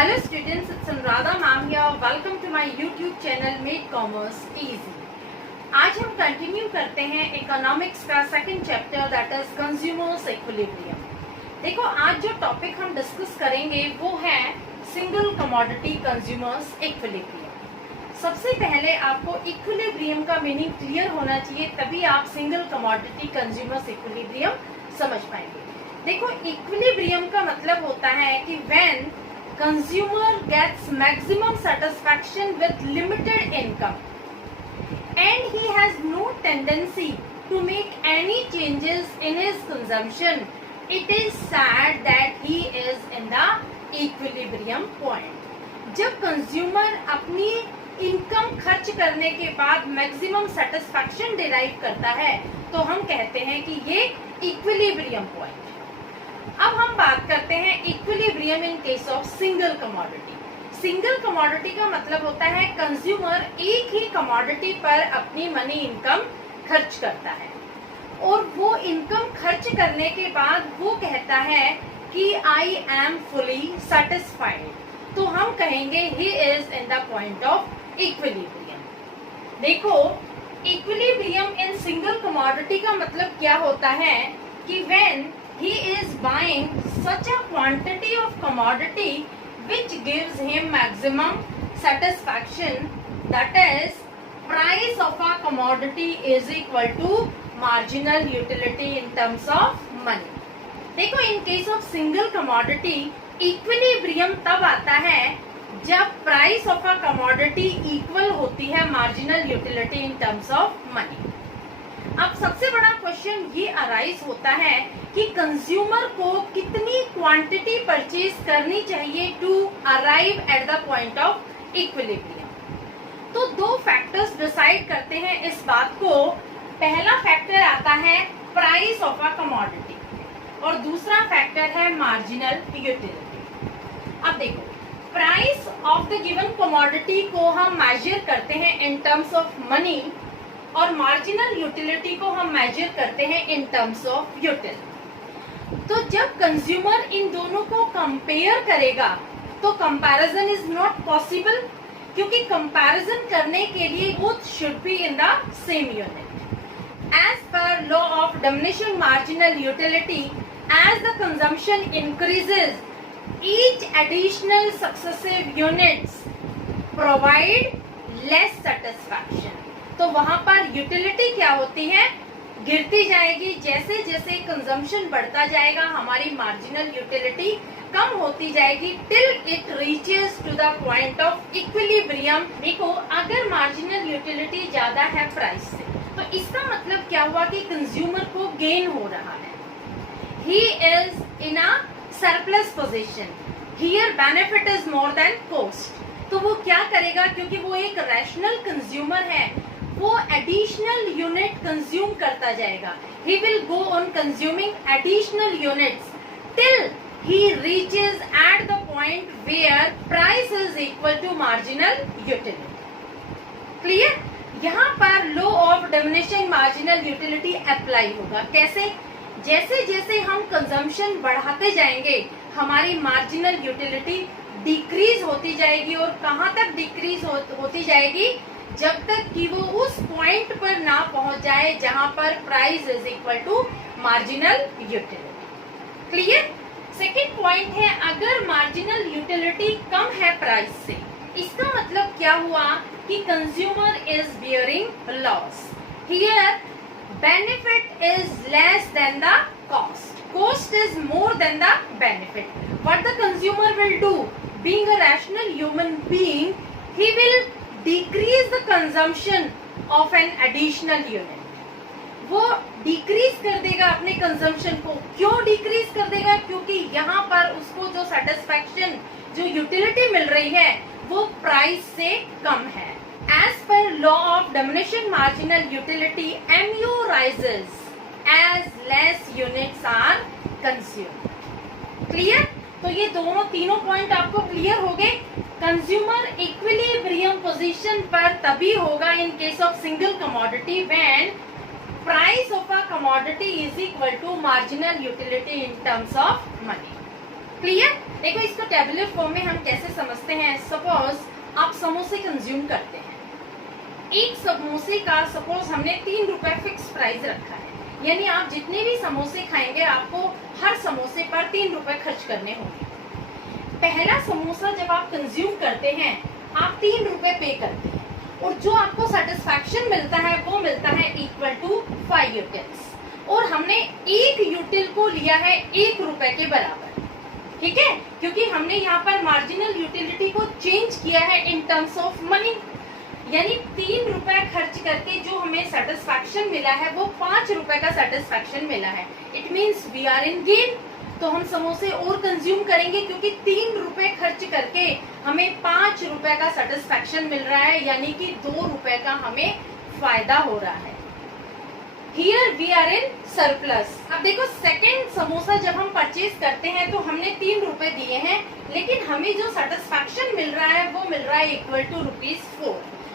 Hello students, it's Anuradha ma'am here. Welcome to my YouTube channel Make Commerce Easy. आज हम continue करते हैं economics का second chapter that is consumers equilibrium. देखो आज जो टॉपिक हम डिस्कस करेंगे वो है सिंगल कमोडिटी कंज्यूमर्स इक्विलिब्रियम। सबसे पहले आपको इक्विलिब्रियम का मीनिंग क्लियर होना चाहिए, तभी आप सिंगल कमोडिटी कंज्यूमर्स इक्विलिब्रियम समझ पाएंगे। देखो इक्विलिब्रियम का मतलब होता है कि when consumer gets maximum satisfaction with limited income and he has no tendency to make any changes in his consumption, it is said that he is in the equilibrium point. जब consumer अपनी income खर्च करने के बाद maximum satisfaction derive करता है तो हम कहते हैं कि ये इक्विलिब्रियम पॉइंट। अब हम बात करते हैं equilibrium in case of single commodity. Single commodity का मतलब होता है कंज्यूमर एक ही कमोडिटी पर अपनी मनी इनकम खर्च करता है और वो इनकम खर्च करने के बाद वो कहता है कि आई एम फुली सेटिस्फाइड, तो हम कहेंगे he is in the point of equilibrium. देखो इक्विलिब्रियम इन सिंगल कमोडिटी का मतलब क्या होता है कि when he is buying such a quantity of commodity which gives him maximum satisfaction, that is price of a commodity is equal to marginal utility in terms of money. देखो in case of single commodity equilibrium तब आता है जब price of a commodity equal होती है marginal utility in terms of money. अब सबसे बड़ा क्वेश्चन ये अराइज होता है कि कंज्यूमर को कितनी क्वांटिटी परचेज करनी चाहिए to arrive at the point of equilibrium. तो दो फैक्टर्स डिसाइड करते हैं इस बात को। पहला फैक्टर आता है प्राइस ऑफ अ कमोडिटी और दूसरा फैक्टर है मार्जिनल यूटिलिटी। अब देखो price of the given commodity को हम मेजर करते हैं इन टर्म्स ऑफ मनी और मार्जिनल यूटिलिटी को हम मेजर करते हैं इन टर्म्स ऑफ यूटिलिटी। तो जब कंज्यूमर इन दोनों को कंपेयर करेगा तो कंपैरिजन इज नॉट पॉसिबल, क्योंकि कंपैरिजन करने के लिए both should be in the same unit. As per law of diminishing marginal utility, as the consumption increases each additional successive units provide less satisfaction. तो वहां पर utility क्या होती है, गिरती जाएगी। जैसे जैसे कंजम्पशन बढ़ता जाएगा हमारी मार्जिनल यूटिलिटी कम होती जाएगी till it reaches to the point of equilibrium. देखो अगर मार्जिनल यूटिलिटी ज्यादा है प्राइस से तो इसका मतलब क्या हुआ कि कंज्यूमर को गेन हो रहा है। He is in a surplus position, here benefit is more than cost. तो वो क्या करेगा, क्योंकि वो एक रैशनल कंज्यूमर है, वो एडिशनल यूनिट कंज्यूम करता जाएगा। He will go on consuming additional units till he reaches at the point where price is equal to marginal utility. Clear? यहाँ पर law of diminishing marginal utility apply होगा। कैसे? जैसे जैसे हम कंजम्पशन बढ़ाते जाएंगे हमारी मार्जिनल यूटिलिटी डिक्रीज होती जाएगी। और कहाँ तक डिक्रीज होती जाएगी? जब तक कि वो उस पॉइंट पर ना पहुंच जाए जहां पर price is equal to marginal utility. Clear? Second point है अगर मार्जिनल यूटिलिटी कम है प्राइस से, इसका मतलब क्या हुआ कि consumer is bearing loss. Here benefit is less than the cost, cost is more than the benefit. What the consumer will do, being a rational human being, he will decrease the consumption of an additional unit। वो decrease कर देगा अपने consumption को। क्यों decrease कर देगा? क्योंकि यहाँ पर उसको जो सेटिस्फैक्शन, जो यूटिलिटी मिल रही है वो प्राइस से कम है। As per law of diminishing marginal utility, MU rises as less units are consumed। Clear? तो ये दोनों तीनों पॉइंट आपको क्लियर हो गए। कंज्यूमर इक्विलिब्रियम पोजीशन पर तभी होगा in case of single commodity when price of a commodity is equal to marginal utility in terms of money. Clear? देखो इसको टेबुलर फॉर्म में हम कैसे समझते हैं। सपोज आप समोसे कंज्यूम करते हैं, एक समोसे का सपोज हमने 3 रुपए फिक्स प्राइस रखा है, यानी आप जितने भी समोसे खाएंगे आपको हर समोसे पर 3 रुपए खर्च करने होंगे। पहला समोसा जब आप कंज्यूम करते हैं आप 3 रुपए पे करते हैं और जो आपको सेटिस्फैक्शन मिलता है वो मिलता है इक्वल टू 5 यूटिल्स, और हमने एक यूटिल को लिया है 1 रुपए के बराबर। ठीक है, क्योंकि हमने यहाँ पर मार्जिनल यूटिलिटी को चेंज किया है इन टर्म्स ऑफ मनी, यानी 3 रुपए खर्च करके जो हमें सेटिस्फैक्शन मिला है वो 5 रुपए का सेटिस्फैक्शन मिला है। It means we are in gain. तो हम समोसे और कंज्यूम करेंगे क्योंकि 3 रुपए खर्च करके हमें 5 रुपए का सेटिस्फैक्शन मिल रहा है, यानी कि 2 रुपए का हमें फायदा हो रहा है। Here we are in surplus। अब देखो सेकंड समोसा जब हम परचेज करते हैं तो हमने 3 रुपए दिए हैं, लेकिन हमें जो सेटिस्फैक्शन मिल रहा है वो मिल रहा है इक्वल टू ₹4।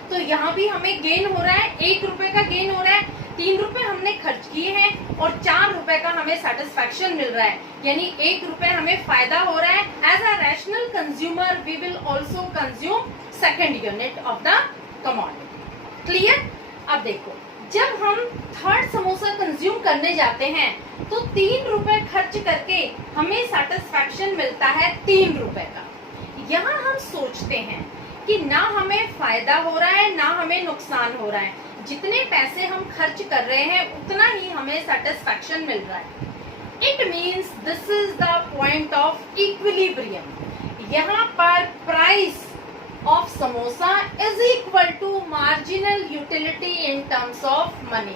तो यहाँ भी हमें गेन हो रहा है, 1 रुपए का गेन हो रहा है। 3 रुपए हमने खर्च किए हैं और 4 रुपए का हमें सेटिस्फैक्शन मिल रहा है, यानी 1 रुपए हमें फायदा हो रहा है। As a rational consumer we will also consume second unit of the commodity. Clear? अब देखो जब हम थर्ड समोसा कंज्यूम करने जाते हैं तो 3 रुपए खर्च करके हमें सेटिस्फैक्शन मिलता है 3 रुपए का। यहाँ हम सोचते हैं कि ना हमें फायदा हो रहा है ना हमें नुकसान हो रहा है, जितने पैसे हम खर्च कर रहे हैं उतना ही हमें सेटिस्फैक्शन मिल रहा है। It means this is the point of equilibrium. यहाँ पर price of samosa is equal to marginal utility in terms of money।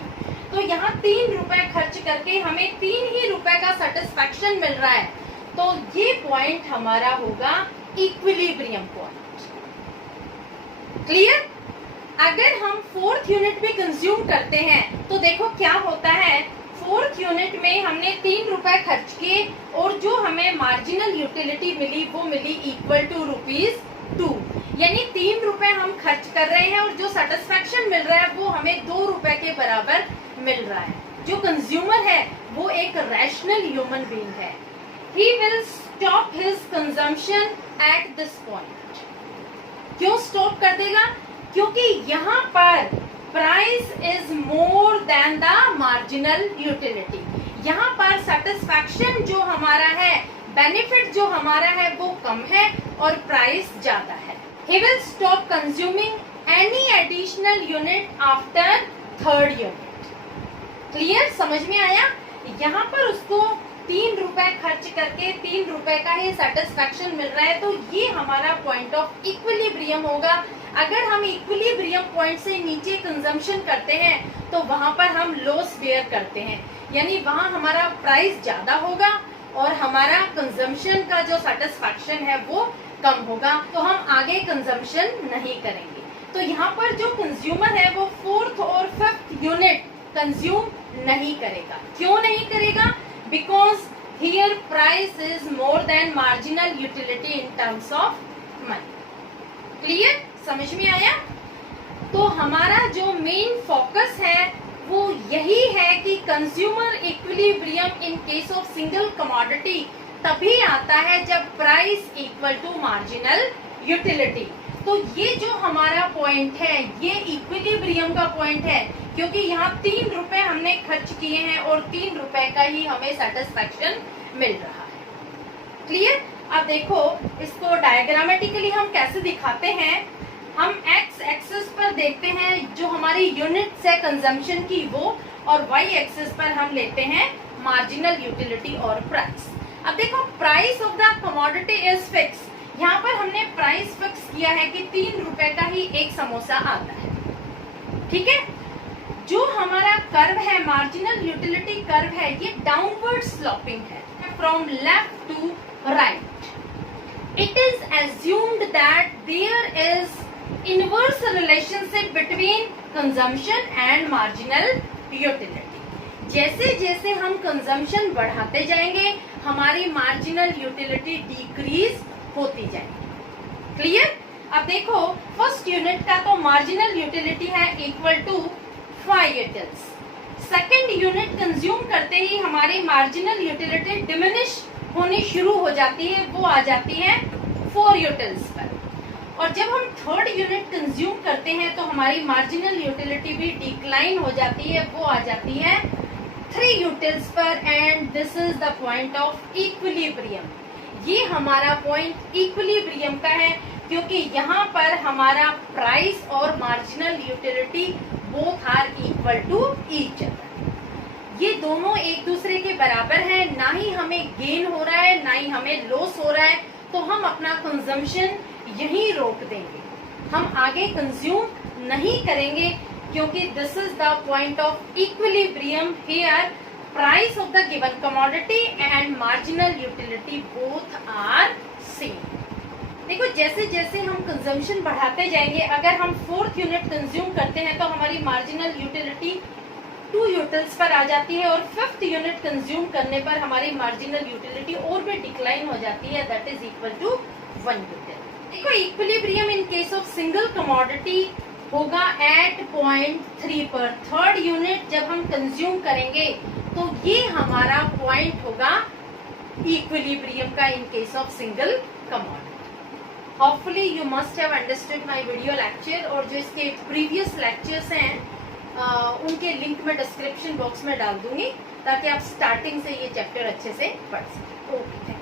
तो यहाँ 3 रुपए खर्च करके हमें 3 ही रुपए का सेटिस्फैक्शन मिल रहा है, तो ये पॉइंट हमारा होगा इक्विलिब्रियम पॉइंट। क्लियर? अगर हम 4th यूनिट भी कंज्यूम करते हैं तो देखो क्या होता है। 4th यूनिट में हमने 3 रुपए खर्च किए और जो हमें मार्जिनल यूटिलिटी मिली वो मिली इक्वल टू ₹2, यानी 3 रुपए हम खर्च कर रहे हैं और जो सेटिस्फैक्शन मिल रहा है वो हमें 2 रुपए के बराबर मिल रहा है। जो कंज्यूमर है वो एक रैशनल ह्यूमन बीइंग है। He will stop his consumption at this point। क्यों स्टॉप कर देगा? क्योंकि यहाँ पर price is more than the marginal utility. यहाँ पर सेटिस्फैक्शन जो हमारा है, बेनिफिट जो हमारा है वो कम है और प्राइस ज्यादा है। He will stop consuming any additional unit after 3rd unit। Clear? समझ में आया? यहाँ पर उसको 3 रुपए खर्च करके 3 रुपए का ही सेटिस्फैक्शन मिल रहा है, तो ये हमारा पॉइंट ऑफ इक्विलिब्रियम होगा। अगर हम इक्विलिब्रियम पॉइंट से नीचे कंजम्पशन करते हैं तो वहां पर हम लॉस बेयर करते हैं, यानी वहां हमारा प्राइस ज्यादा होगा और हमारा कंजम्पशन का जो सेटिस्फैक्शन है वो कम होगा, तो हम आगे कंजम्पशन नहीं करेंगे। तो यहाँ पर जो कंज्यूमर है वो 4th और 5th यूनिट कंज्यूम नहीं करेगा। क्यों नहीं करेगा? Because here price is more than marginal utility in terms of money. Clear? समझ में आया? तो हमारा जो मेन फोकस है वो यही है कि consumer equilibrium in case of single commodity तभी आता है जब price equal to marginal utility. तो ये जो हमारा पॉइंट है ये इक्विलिब्रियम का पॉइंट है, क्योंकि यहाँ 3 रुपए हमने खर्च किए हैं और 3 रुपए का ही हमें सेटिस्फैक्शन मिल रहा है। क्लियर? अब देखो इसको डायग्रामेटिकली हम कैसे दिखाते हैं। हम एक्स एक्सिस पर देखते हैं जो हमारी यूनिट्स है कंजम्पशन की वो, और वाई एक्सिस पर हम लेते हैं मार्जिनल यूटिलिटी और प्राइस। अब देखो price of the commodity is fix. यहाँ पर हमने प्राइस फिक्स किया है कि 3 रुपए का ही एक समोसा आता है। ठीक है? जो हमारा कर्व है मार्जिनल यूटिलिटी कर्व है ये डाउनवर्ड स्लोपिंग है from left to right. It is assumed that there is inverse relationship between consumption and marginal utility. जैसे जैसे हम कंजम्पशन बढ़ाते जाएंगे हमारी मार्जिनल यूटिलिटी डिक्रीज होती जाएगी। क्लियर? अब देखो फर्स्ट यूनिट का तो मार्जिनल यूटिलिटी है equal to 5 utils. Second unit consume करते ही हमारी मार्जिनल यूटिलिटी डिमिनिश होनी शुरू हो जाती है, वो आ जाती है 4 यूटिल्स पर। और जब हम थर्ड यूनिट कंज्यूम करते हैं तो हमारी मार्जिनल यूटिलिटी भी डिक्लाइन हो जाती है, वो आ जाती है 3 यूटिल्स पर। And this is the point of equilibrium. ये हमारा पॉइंट इक्विलिब्रियम का है, क्योंकि यहाँ पर हमारा प्राइस और marginal utility both are equal to each other. ये दोनों एक दूसरे के बराबर हैं, ना ही हमें गेन हो रहा है ना ही हमें लॉस हो रहा है, तो हम अपना कंजम्पशन यहीं रोक देंगे, हम आगे कंज्यूम नहीं करेंगे, क्योंकि this is the point of equilibrium. Here price of the given commodity and marginal utility both are same. देखो, जैसे जैसे हम कंजम्पशन बढ़ाते जाएंगे, अगर हम 4th यूनिट कंज्यूम करते हैं तो हमारी मार्जिनल यूटिलिटी 2 यूटिल्स पर आ जाती है, और 5th यूनिट कंज्यूम करने पर हमारी मार्जिनल यूटिलिटी और भी डिक्लाइन हो जाती है, that is equal to 1 util. देखो, equilibrium in case of single commodity होगा एट पॉइंट 3 पर। थर्ड यूनिट जब हम कंज्यूम करेंगे तो ये हमारा पॉइंट होगा इक्विलिब्रियम का इन case of single commodity. Hopefully you must have understood my video lecture, और जो इसके प्रीवियस लेक्चर्स हैं उनके लिंक मैं डिस्क्रिप्शन बॉक्स में डाल दूंगी, ताकि आप स्टार्टिंग से ये चैप्टर अच्छे से पढ़ सकें। ओके।